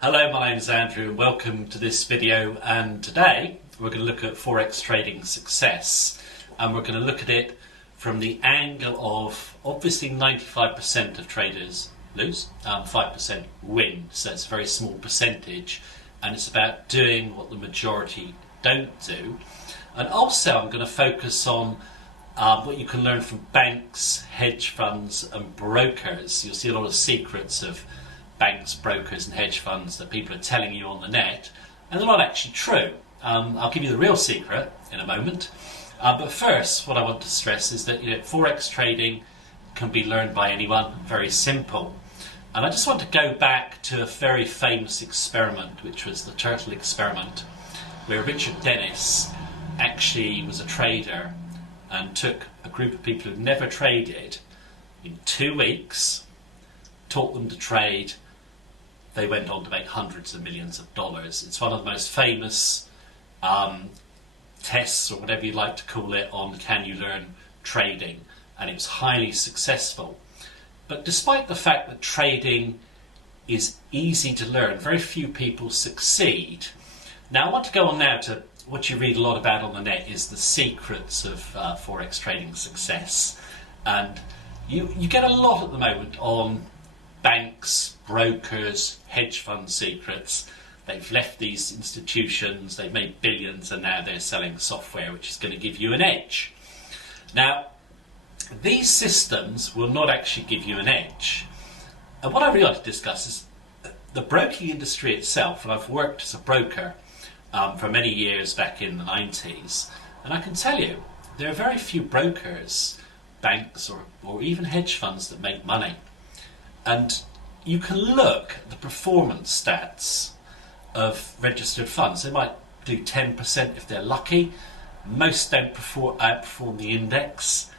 Hello, my name is Andrew and welcome to this video, and today we're going to look at Forex trading success, and we're going to look at it from the angle of obviously 95% of traders lose, 5% win, so it's a very small percentage, and it's about doing what the majority don't do. And also I'm going to focus on what you can learn from banks, hedge funds and brokers. You'll see a lot of secrets of banks, brokers and hedge funds that people are telling you on the net, and they're not actually true. I'll give you the real secret in a moment, but first what I want to stress is that Forex trading can be learned by anyone, very simple. And I just want to go back to a very famous experiment, which was the turtle experiment, where Richard Dennis actually was a trader and took a group of people who'd never traded in 2 weeks, taught them to trade. They went on to make hundreds of millions of dollars. It's one of the most famous tests, or whatever you like to call it, on can you learn trading, and it was highly successful. But despite the fact that trading is easy to learn, very few people succeed. Now I want to go on now to what you read a lot about on the net, is the secrets of Forex trading success. And you get a lot at the moment on banks, brokers, hedge fund secrets. They've left these institutions, they've made billions, and now they're selling software which is going to give you an edge. Now, these systems will not actually give you an edge. And what I really like to discuss is the broking industry itself. And I've worked as a broker for many years back in the 90s, and I can tell you there are very few brokers, banks or even hedge funds that make money. And you can look at the performance stats of registered funds. They might do 10% if they're lucky. Most don't outperform the index.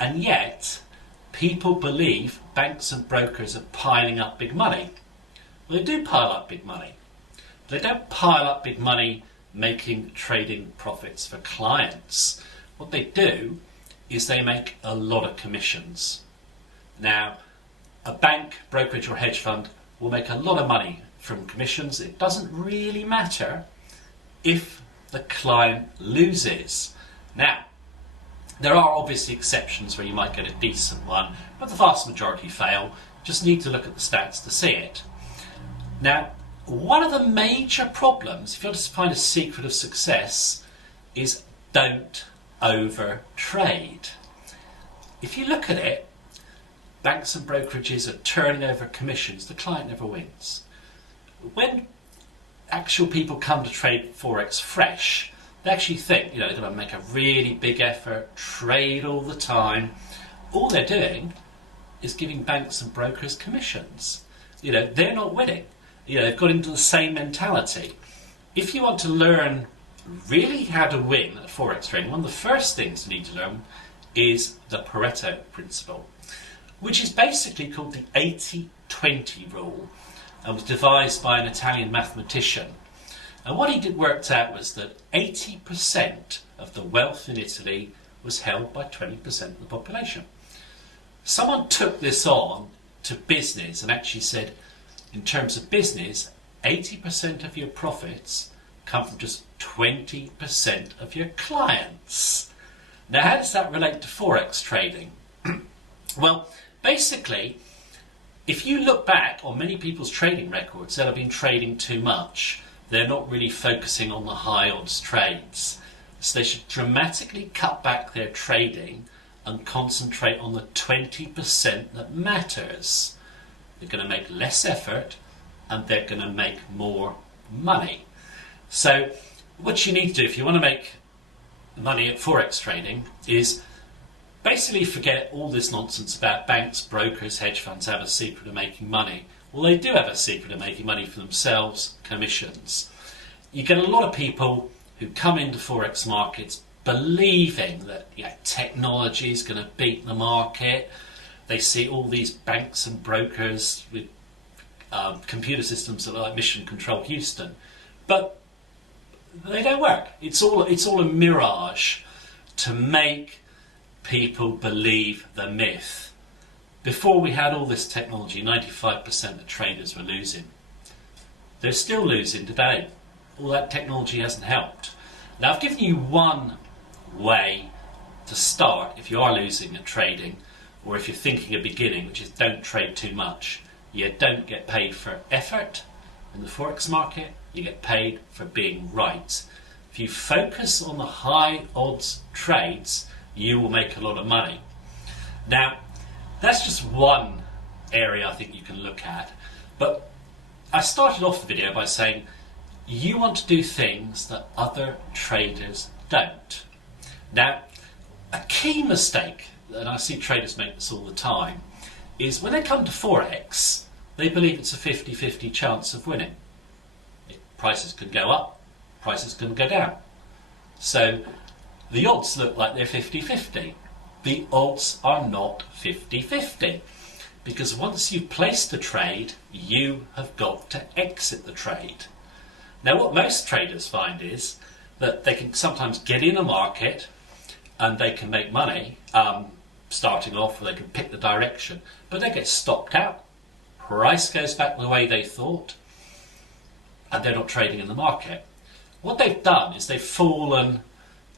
And yet, people believe banks and brokers are piling up big money. Well, they do pile up big money. They don't pile up big money making trading profits for clients. What they do is they make a lot of commissions. Now, a bank, brokerage or hedge fund will make a lot of money from commissions. It doesn't really matter if the client loses. Now, there are obviously exceptions where you might get a decent one, but the vast majority fail. Just need to look at the stats to see it. Now, one of the major problems, if you want to find a secret of success, is don't over trade. If you look at it, banks and brokerages are turning over commissions. The client never wins. When actual people come to trade Forex fresh, they actually think, they're going to make a really big effort, trade all the time. All they're doing is giving banks and brokers commissions. They're not winning. They've got into the same mentality. If you want to learn really how to win at Forex trading, one of the first things you need to learn is the Pareto principle, which is basically called the 80-20 rule, and was devised by an Italian mathematician. And what he worked out was that 80% of the wealth in Italy was held by 20% of the population. Someone took this on to business and actually said, in terms of business, 80% of your profits come from just 20% of your clients. Now, how does that relate to Forex trading? Well, basically, if you look back on many people's trading records, they'll have been trading too much. They're not really focusing on the high odds trades. So they should dramatically cut back their trading and concentrate on the 20% that matters. They're going to make less effort and they're going to make more money. So what you need to do if you want to make money at Forex trading is basically forget all this nonsense about banks, brokers, hedge funds have a secret of making money. Well, they do have a secret of making money for themselves: commissions. You get a lot of people who come into Forex markets believing that technology is going to beat the market. They see all these banks and brokers with computer systems that are like Mission Control Houston, but they don't work. It's all a mirage to make people believe the myth. Before we had all this technology, 95% of traders were losing. They're still losing today. All that technology hasn't helped. Now I've given you one way to start if you are losing at trading, or if you're thinking of beginning, which is don't trade too much. You don't get paid for effort in the Forex market, you get paid for being right. If you focus on the high odds trades, you will make a lot of money. Now, that's just one area I think you can look at. But I started off the video by saying you want to do things that other traders don't. Now, a key mistake, and I see traders make this all the time, is when they come to Forex, they believe it's a 50-50 chance of winning. Prices can go up, prices can go down. So the odds look like they're 50-50. The odds are not 50-50, because once you've placed the trade, you have got to exit the trade. Now what most traders find is that they can sometimes get in a market and they can make money starting off, or they can pick the direction, but they get stopped out. Price goes back the way they thought, and they're not trading in the market. What they've done is they've fallen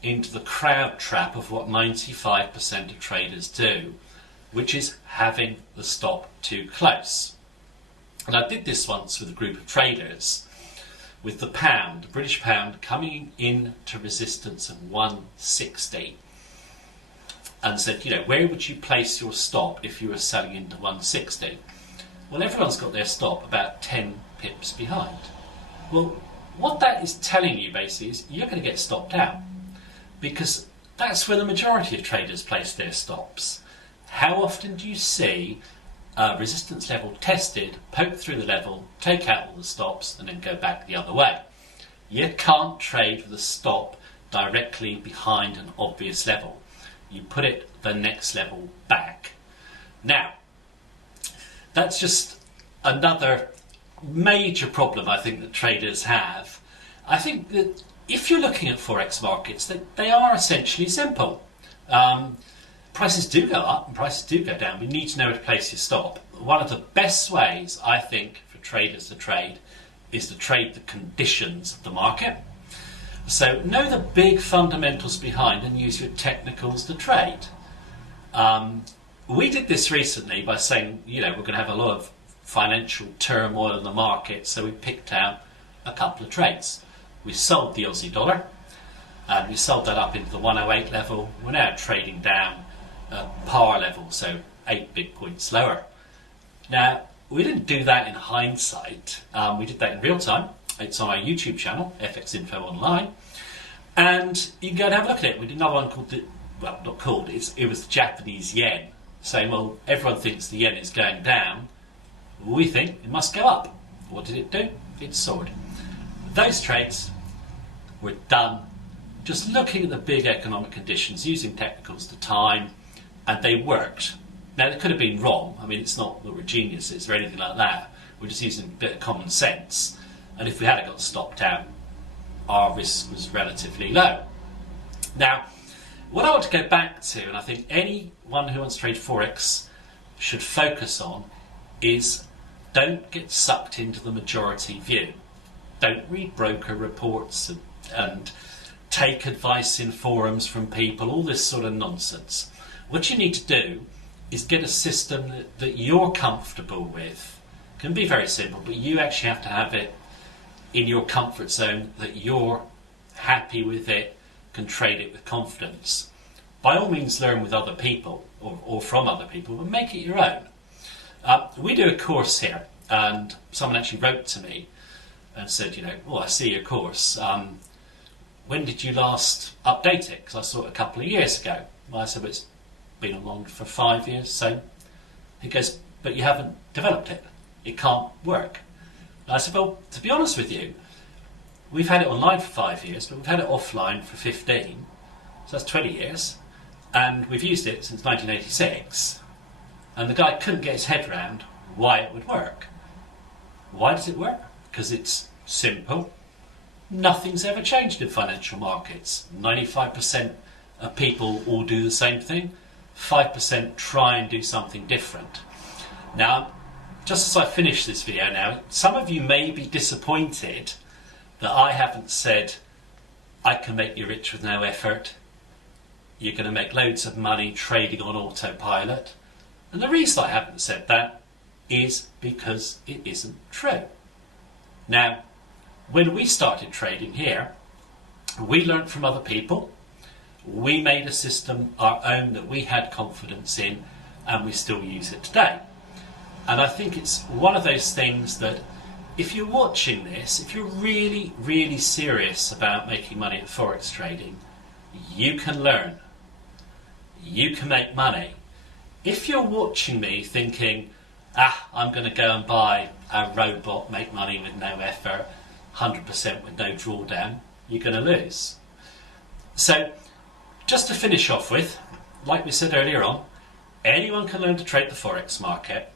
into the crowd trap of what 95% of traders do, which is having the stop too close. And I did this once with a group of traders with the pound, the British pound, coming into resistance of 160, and said, where would you place your stop if you were selling into 160? Well, everyone's got their stop about 10 pips behind. Well, what that is telling you basically is you're going to get stopped out, because that's where the majority of traders place their stops. How often do you see a resistance level tested, poke through the level, take out all the stops, and then go back the other way? You can't trade with a stop directly behind an obvious level. You put it the next level back. Now, that's just another major problem I think that traders have. I think that if you're looking at Forex markets, they are essentially simple. Prices do go up and prices do go down. We need to know where to place your stop. One of the best ways, I think, for traders to trade is to trade the conditions of the market. So know the big fundamentals behind and use your technicals to trade. We did this recently by saying, we're going to have a lot of financial turmoil in the market, so we picked out a couple of trades. We sold the Aussie dollar, and we sold that up into the 108 level. We're now trading down at par level, so 8 big points lower. Now, we didn't do that in hindsight. We did that in real time. It's on our YouTube channel, FX Info Online, and you can go and have a look at it. We did another one called, it was the Japanese yen, saying, well, everyone thinks the yen is going down. We think it must go up. What did it do? It soared. Those trades were done just looking at the big economic conditions, using technicals to time, and they worked. Now, they could have been wrong. I mean, it's not that we're geniuses or anything like that. We're just using a bit of common sense. And if we had got stopped out, our risk was relatively low. Now, what I want to go back to, and I think anyone who wants to trade Forex should focus on, is don't get sucked into the majority view. Don't read broker reports and take advice in forums from people, all this sort of nonsense. What you need to do is get a system that you're comfortable with. It can be very simple, but you actually have to have it in your comfort zone, that you're happy with it, can trade it with confidence. By all means, learn with other people or from other people, but make it your own. We do a course here, and someone actually wrote to me and said, I see your course. When did you last update it? Because I saw it a couple of years ago. Well, I said, well, it's been on for 5 years. So he goes, but you haven't developed it. It can't work. And I said, well, to be honest with you, we've had it online for 5 years, but we've had it offline for 15. So that's 20 years. And we've used it since 1986. And the guy couldn't get his head around why it would work. Why does it work? Because it's simple. Nothing's ever changed in financial markets. 95% of people all do the same thing. 5% try and do something different. Now, just as I finish this video now, some of you may be disappointed that I haven't said I can make you rich with no effort. You're going to make loads of money trading on autopilot. And the reason I haven't said that is because it isn't true. Now, when we started trading here, we learnt from other people. We made a system our own that we had confidence in, and we still use it today. And I think it's one of those things that if you're watching this, if you're really, really serious about making money at Forex trading, you can learn. You can make money. If you're watching me thinking, I'm going to go and buy a robot, make money with no effort, 100% with no drawdown, you're going to lose. So, just to finish off with, like we said earlier on, anyone can learn to trade the Forex market,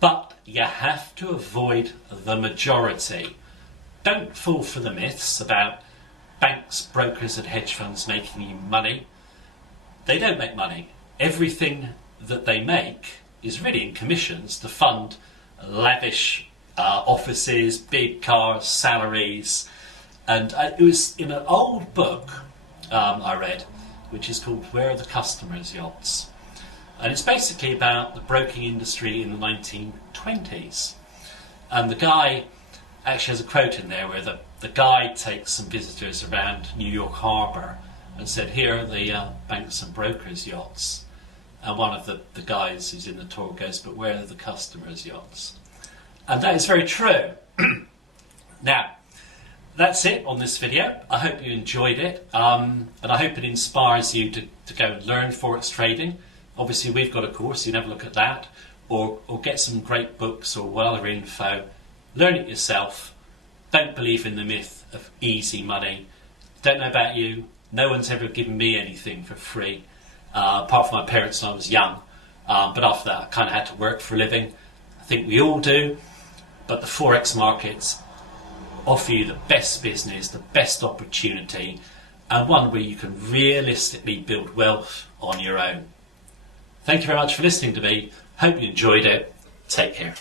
but you have to avoid the majority. Don't fall for the myths about banks, brokers and hedge funds making you money. They don't make money. Everything that they make is really in commissions to fund lavish offices, big cars, salaries. And it was in an old book I read, which is called Where Are the Customers' Yachts? And it's basically about the broking industry in the 1920s. And the guy actually has a quote in there where the guide takes some visitors around New York Harbour and said, here are the banks and brokers' yachts. And one of the guys who's in the tour goes, but where are the customers' yachts? And that is very true. Now, that's it on this video. I hope you enjoyed it, and I hope it inspires you to go and learn Forex trading. Obviously, we've got a course, you can have a look at that, or get some great books or other info. Learn it yourself. Don't believe in the myth of easy money. Don't know about you, no one's ever given me anything for free, apart from my parents when I was young. But after that, I kind of had to work for a living. I think we all do, but the Forex markets offer you the best business, the best opportunity, and one where you can realistically build wealth on your own. Thank you very much for listening to me. Hope you enjoyed it. Take care.